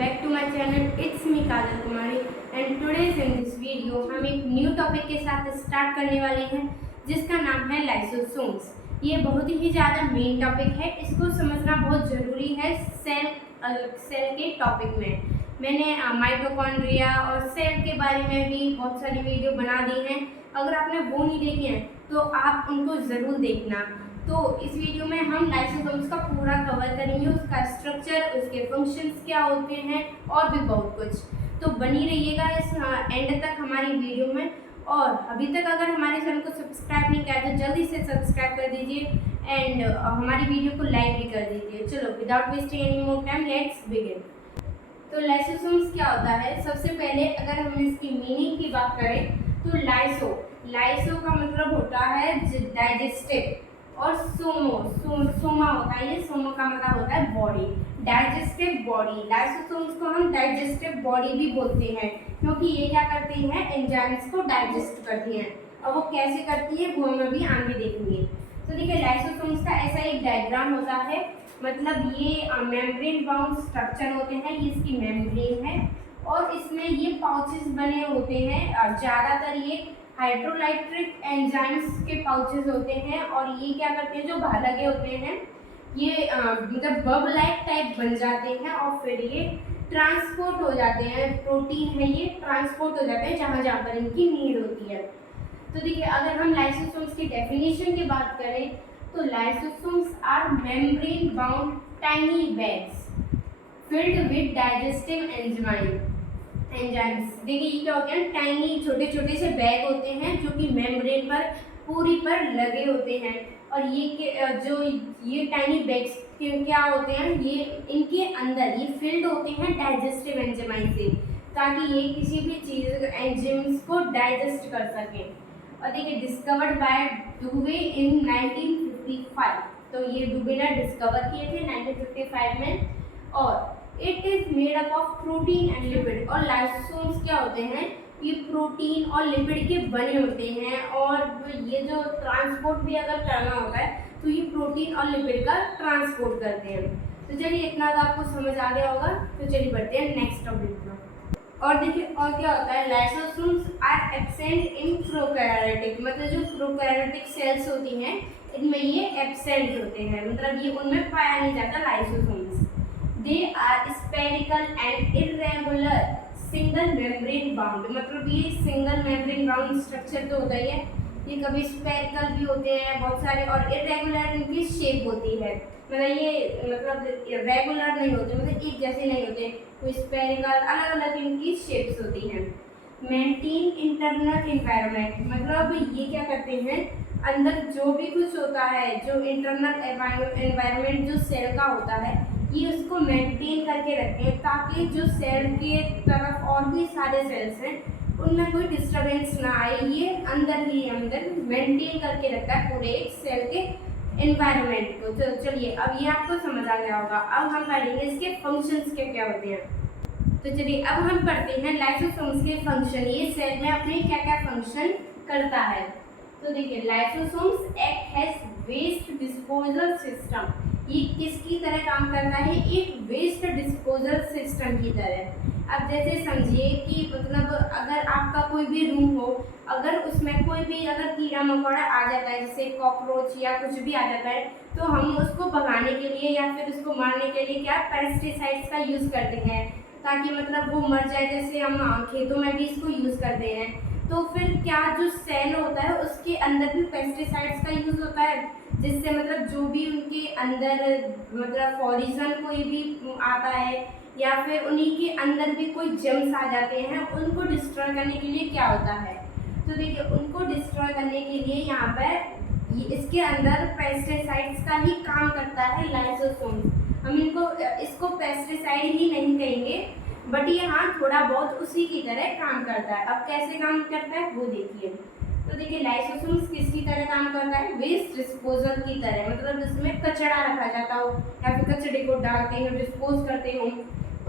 back to my channel. It's me Kajal Kumari and today's in this video हम एक new topic के साथ start करने वाले हैं जिसका नाम है लाइसोसोम्स। ये बहुत ही ज़्यादा मेन टॉपिक है, इसको समझना बहुत ज़रूरी है सेल के टॉपिक में। मैंने माइटोकॉन्ड्रिया और सेल के बारे में भी बहुत सारी वीडियो बना दी हैं, अगर आपने वो नहीं देखे हैं तो आप उनको ज़रूर देखना। तो इस वीडियो में हम लाइसोसोम्स का पूरा कवर करेंगे, उसका स्ट्रक्चर, उसके फंक्शंस क्या होते हैं और भी बहुत कुछ। तो बनी रहिएगा इस एंड तक हमारी वीडियो में। और अभी तक अगर हमारे चैनल को सब्सक्राइब नहीं किया तो जल्दी से सब्सक्राइब कर दीजिए एंड हमारी वीडियो को लाइक भी कर दीजिए। चलो without wasting any more time let's begin. तो लाइसोसोम्स क्या होता है? सबसे पहले अगर हम इसकी मीनिंग की बात करें तो लाइसो का मतलब होता है डाइजेस्टिव, और सोमा होता है, ये सोमा का मतलब होता है बॉडी, डाइजेस्टिव बॉडी। लाइसोसोम्स को हम डाइजेस्टिव बॉडी भी बोलते हैं क्योंकि ये क्या करती हैं, एंजाइम्स को डाइजेस्ट करती हैं। और वो कैसे करती है वो हम अभी आगे देखेंगे। तो देखिए लाइसोसोम्स का ऐसा एक डायग्राम होता है, मतलब ये मेम्ब्रेन बाउंड स्ट्रक्चर होते हैं, ये इसकी मेम्ब्रेन है और इसमें ये पाउचेस बने होते हैं। ज़्यादातर ये हाइड्रोलाइट्रिक एंजाइम्स के पाउचेस होते हैं और ये क्या करते हैं, जो बाहर लगे होते हैं ये मतलब बब लाइक टाइप बन जाते हैं और फिर ये ट्रांसपोर्ट हो जाते हैं। प्रोटीन है, ये ट्रांसपोर्ट हो जाते हैं जहाँ जहाँ पर इनकी नीड होती है। तो देखिए अगर हम लाइसोसोम्स की डेफिनेशन की बात करें तो lysosomes are membrane bound tiny bags filled with digestive enzymes. देखिए ये क्या होते हैं, टाइनी छोटे छोटे से बैग होते हैं जो कि मेम्ब्रेन पर पूरी पर लगे होते हैं। और ये टाइनी बैग्स क्या होते हैं, ये इनके अंदर ये फिल्ड होते हैं डाइजेस्टिव एंजाइम से, ताकि ये किसी भी चीज़ एंजाइम्स को डाइजेस्ट कर सकें। और देखिए डिस्कवर्ड बाय डुवे इन 1955, तो ये डुवे ने डिस्कवर किए थे 1955 में। और it is made up of protein and lipid. और लाइसोसोम्स क्या होते हैं, ये प्रोटीन और लिपिड के बने होते हैं और ये जो ट्रांसपोर्ट भी अगर करना होता है तो ये प्रोटीन और लिपिड का ट्रांसपोर्ट करते हैं। तो चलिए इतना तो आपको समझ आ गया होगा, तो चलिए बढ़ते हैं नेक्स्ट टॉपिक में। और देखिए और क्या होता है, lysosomes are absent in prokaryotic, मतलब जो प्रोकैरियोटिक सेल्स होती हैं इनमें ये एब्सेंट होते हैं, मतलब ये उनमें पाया नहीं जाता lysosomes. They are spherical and irregular single membrane bound, मतलब ये सिंगल मेम्ब्रेन बाउंड स्ट्रक्चर तो होता ही है, ये कभी स्फेरिकल भी होते हैं बहुत सारे, और इरेगुलर इनकी शेप होती है, मतलब ये मतलब रेगुलर नहीं होते, मतलब एक जैसे नहीं होते, कोई स्फेरिकल अलग अलग इनकी शेप्स होती हैं। मेंटेन इंटरनल एनवायरनमेंट, मतलब ये क्या करते हैं, अंदर जो भी कुछ होता है, जो इंटरनल एनवायरनमेंट जो सेल का होता है ये उसको मेंटेन करके रखते हैं, ताकि जो सेल के तरफ और भी सारे सेल्स हैं उनमें कोई डिस्टर्बेंस ना आए। ये अंदर ही अंदर मेंटेन करके रखता है पूरे एक सेल के एनवायरनमेंट को। तो चलिए अब ये आपको समझ आ गया होगा। अब हम पढ़ेंगे इसके फंक्शंस क्या होते हैं। तो चलिए अब हम पढ़ते हैं लाइसोसोम्स के फंक्शन, ये सेल में अपने क्या क्या फंक्शन करता है। तो देखिए lysosomes act as waste disposal system, ये किसकी तरह काम करता है, एक वेस्ट डिस्पोजल सिस्टम की तरह। अब जैसे समझिए कि मतलब अगर आपका कोई भी रूम हो, अगर उसमें कोई भी अगर कीड़ा मकोड़ा आ जाता है, जैसे कॉकरोच या कुछ भी आ जाता है, तो हम उसको भगाने के लिए या फिर उसको मारने के लिए क्या पेस्टिसाइड्स का यूज़ करते हैं, ताकि मतलब वो मर जाए। जैसे हम खेतों में भी इसको यूज़ करते हैं, तो फिर क्या जो सेल होता है उसके अंदर भी पेस्टिसाइड्स का यूज़ होता है, जिससे मतलब जो भी उनके अंदर मतलब पॉइजन कोई भी आता है या फिर उन्हीं के अंदर भी कोई जर्म्स आ जाते हैं, उनको डिस्ट्रॉय करने के लिए क्या होता है। तो देखिए उनको डिस्ट्रॉय करने के लिए यहाँ पर इसके अंदर पेस्टिसाइड्स का ही काम करता है लाइसोसोम्स। हम इसको पेस्टिसाइड ही नहीं कहेंगे, बट ये हाँ थोड़ा बहुत उसी की तरह काम करता है। अब कैसे काम करता है वो देखिए। तो देखिए लाइसोसोम्स किसकी तरह काम करता है, वेस्ट डिस्पोजल की तरह, मतलब जिसमें कचरा रखा जाता हो या फिर कचरे को डालते हो, डिस्पोज करते हो,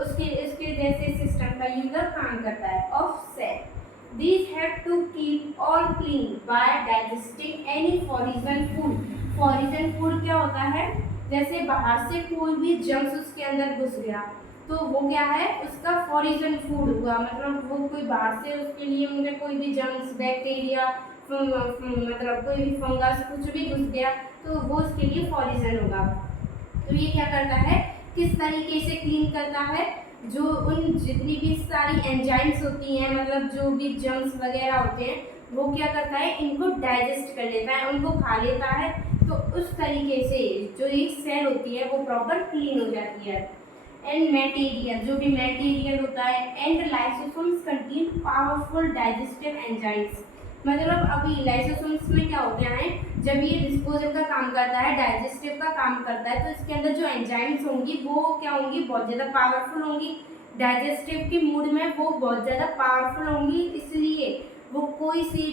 उसके जैसे सिस्टम का यूजर काम करता है। Of cell these have to keep all clean by digesting any foreign food. Foreign food क्या होता है, जैसे बाहर से कोई भी जर्म्स उसके अंदर घुस गया तो वो क्या है, उसका फॉरिजन फूड हुआ, मतलब वो कोई बाहर से उसके लिए उनके कोई भी जर्म्स, बैक्टीरिया, मतलब कोई भी फंगस कुछ भी घुस गया तो वो उसके लिए फॉरिजन होगा। तो ये क्या करता है, किस तरीके से क्लीन करता है, जो उन जितनी भी सारी एंजाइम्स होती हैं, मतलब जो भी जर्म्स वगैरह होते हैं, वो क्या करता है, इनको डाइजेस्ट कर लेता है, उनको खा लेता है। तो उस तरीके से जो एक सेल होती है वो प्रॉपर क्लीन हो जाती है। एंड मटेरियल, जो भी मटेरियल होता है, and lysosomes contain powerful digestive enzymes. मतलब अभी लाइसोसोम्स में क्या होता है, जब ये डिस्पोजल का काम करता है, डाइजेस्टिव का काम करता है, तो इसके अंदर जो एंजाइम्स होंगी वो क्या होंगी, बहुत ज़्यादा पावरफुल होंगी। डाइजेस्टिव के मूड में वो बहुत ज़्यादा पावरफुल होंगी, इसलिए वो कोई सी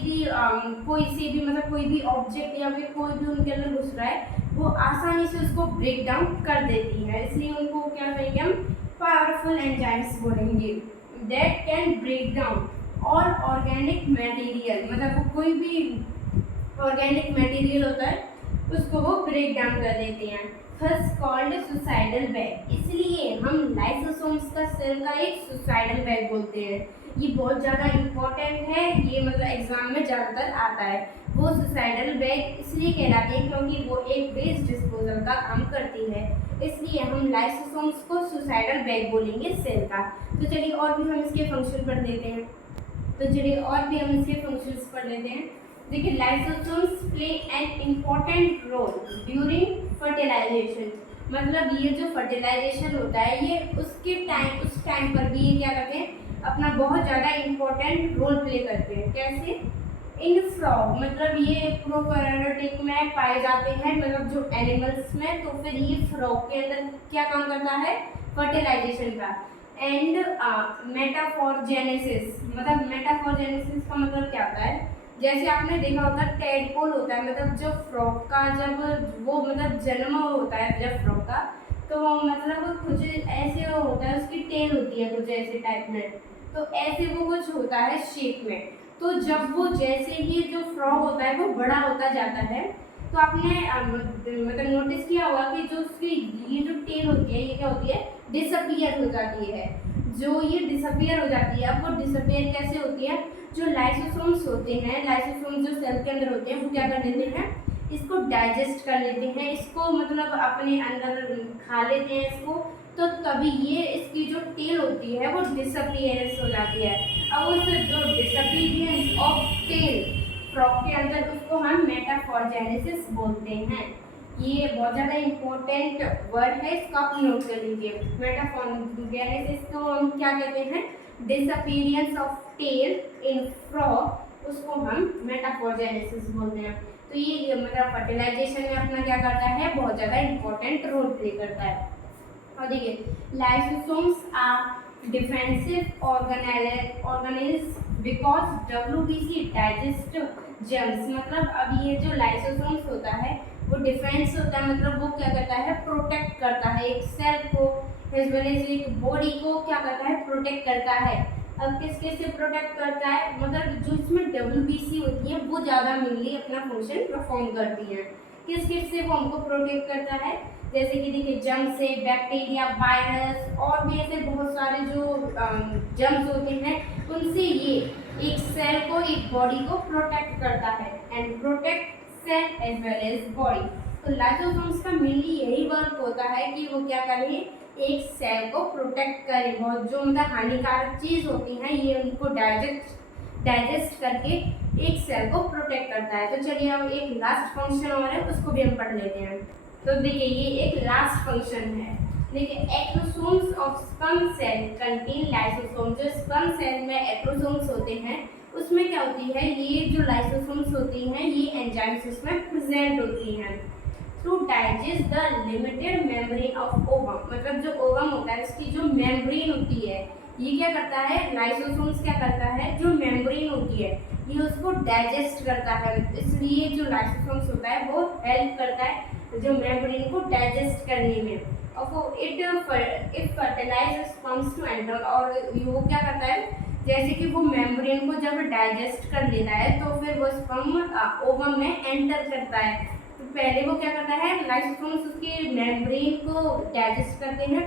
भी मतलब कोई भी ऑब्जेक्ट या फिर कोई भी उनके अंदर घुस रहा है वो आसानी से उसको ब्रेक डाउन कर देती है, इसलिए उनको क्या कहेंगे हम, पावरफुल एंजाइम्स बोलेंगे। दैट कैन ब्रेक डाउन और ऑर्गेनिक मटेरियल, मतलब वो कोई भी ऑर्गेनिक मटेरियल होता है उसको वो ब्रेक डाउन कर देते हैं। थस कॉल्ड सुसाइडल बैग, इसलिए हम लाइसोसोम्स का सेल का एक सुसाइडल बैग बोलते हैं। ये बहुत ज़्यादा इम्पोर्टेंट है, ये मतलब एग्जाम में ज़्यादातर आता है। वो सुसाइडल बैग इसलिए कहलाती है क्योंकि वो एक वेस्ट डिस्पोजल का काम करती है, इसलिए हम लाइसोसोम्स को सुसाइडल बैग बोलेंगे सेल का। तो चलिए और भी हम इसके फंक्शन पढ़ लेते हैं। पढ़ लेते हैं। देखिए, lysosomes play an important role during fertilization, मतलब ये जो फर्टिलाइजेशन होता है ये उस टाइम पर भी ये क्या करते हैं, अपना बहुत ज़्यादा इम्पोर्टेंट रोल प्ले करते हैं। कैसे? इन फ्रॉग, मतलब ये प्रोकैरियोटिक में पाए जाते हैं, मतलब जो एनिमल्स में, तो फिर ये फ्रॉग के अंदर क्या काम करता है, फर्टिलाइजेशन का। एंड मेटाफोरजेनेसिस, मतलब मेटाफोरजेनेसिस का मतलब क्या होता है, जैसे आपने देखा होगा टेडपोल होता है, मतलब जो फ्रॉग का जब वो मतलब जन्म होता है जब फ्रॉग का, तो मतलब कुछ ऐसे होता है, उसकी टेल होती है कुछ ऐसे टाइप में, तो ऐसे वो कुछ होता है शेप में। तो जब वो जैसे ही जो फ्रॉग होता है वो बड़ा होता जाता है, तो आपने मतलब नोटिस किया होगा कि जो उसकी ये जो टेल होती है ये क्या होती है, डिसअपियर हो जाती है। जो ये डिसअपियर हो जाती है, अब वो डिसअपियर कैसे होती है, जो लाइसोसोम्स होते हैं, लाइसोसोम्स जो सेल के अंदर होते हैं वो क्या कर लेते हैं, इसको डाइजेस्ट कर लेते हैं, इसको मतलब अपने अंदर खा लेते हैं इसको, तो तभी ये इसकी जो टेल होती है वो डिसअपियरेंस हो जाती है। अब उस जो डिसअपियरेंस ऑफ टेल फ्रॉग के अंदर उसको हम मेटाफोरजेनेसिस बोलते हैं। ये बहुत ज़्यादा इम्पोर्टेंट वर्ड है, इसको आप नोट कर लीजिए। मेटाफोरजेनेसिस को हम क्या कहते हैं, disappearance of tail in frog, उसको हम मेटाफोरजेनेसिस बोलते हैं। तो ये मतलब फर्टिलाइजेशन में अपना क्या करता है, बहुत ज़्यादा इम्पोर्टेंट रोल प्ले करता है। और देखिए, lysosomes are defensive organelles because WBC digest germs, मतलब अब ये जो लाइसोसोम्स होता है वो डिफेंस होता है, मतलब वो क्या करता है, प्रोटेक्ट करता है एक सेल को एज वेल एज एक बॉडी को, क्या करता है, प्रोटेक्ट करता है। अब किसके से प्रोटेक्ट करता है, मतलब जो इसमें WBC होती है वो ज़्यादा मेनली अपना फंक्शन परफॉर्म करती है। किस किस से वो हमको प्रोटेक्ट करता है, जैसे कि देखिए जर्म से, बैक्टीरिया, वायरस और भी ऐसे बहुत सारे जो जर्म्स होते हैं उनसे ये एक सेल को, एक बॉडी को प्रोटेक्ट करता है and protect cell as well as body. तो लाइसोसोम्स का मेनली यही वर्क होता है कि वो क्या करें, एक सेल को प्रोटेक्ट करें, बहुत जो मतलब हानिकारक चीज़ होती हैं ये उनको डाइजेस्ट करके एक सेल को प्रोटेक्ट करता है। तो चलिए अब एक लास्ट फंक्शन और है उसको भी हम पढ़ लेते हैं। तो देखिए ये एक लास्ट फंक्शन है। देखिए, acrosomes of sperm cell contain lysosome, जो स्पर्म सेल में एक्रोसोम्स होते हैं उसमें क्या होती है, ये जो लाइसोसोम्स होती हैं ये एंजाइम्स इसमें प्रेजेंट होती हैं to digest the limited membrane of ovum, मतलब जो ओवम होता है उसकी जो मेम्ब्रेन होती है ये क्या करता है, लाइसोसोम्स क्या करता है, जो मेम्ब्रेन होती है ये उसको डाइजेस्ट करता है, इसलिए जो लाइसोसोम्स होता है वो हेल्प करता है जो मेम्ब्रेन को डाइजेस्ट करने में। और it fertilize sperms to enter, और वो क्या करता है, जैसे कि वो मेम्ब्रेन को जब डाइजेस्ट कर लेता है तो फिर वो स्पर्म ओवम में एंटर करता है। तो पहले वो क्या करता है, लाइसोसोम्स उसके मेम्ब्रेन को डाइजेस्ट करते हैं,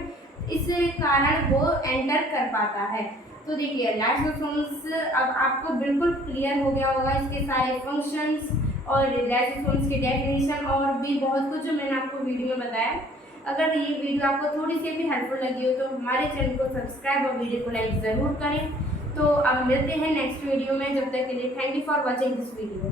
इस कारण वो एंटर कर पाता है। तो देखिए लाइसोसोम्स अब आपको बिल्कुल क्लियर हो गया होगा इसके सारे फंक्शंस और लाइसोसोम्स की डेफिनेशन और भी बहुत कुछ जो मैंने आपको वीडियो में बताया। अगर ये वीडियो आपको थोड़ी सी भी हेल्पफुल लगी हो तो हमारे चैनल को सब्सक्राइब और वीडियो को लाइक ज़रूर करें। तो अब मिलते हैं नेक्स्ट वीडियो में, जब तक के लिए thank you for watching this video.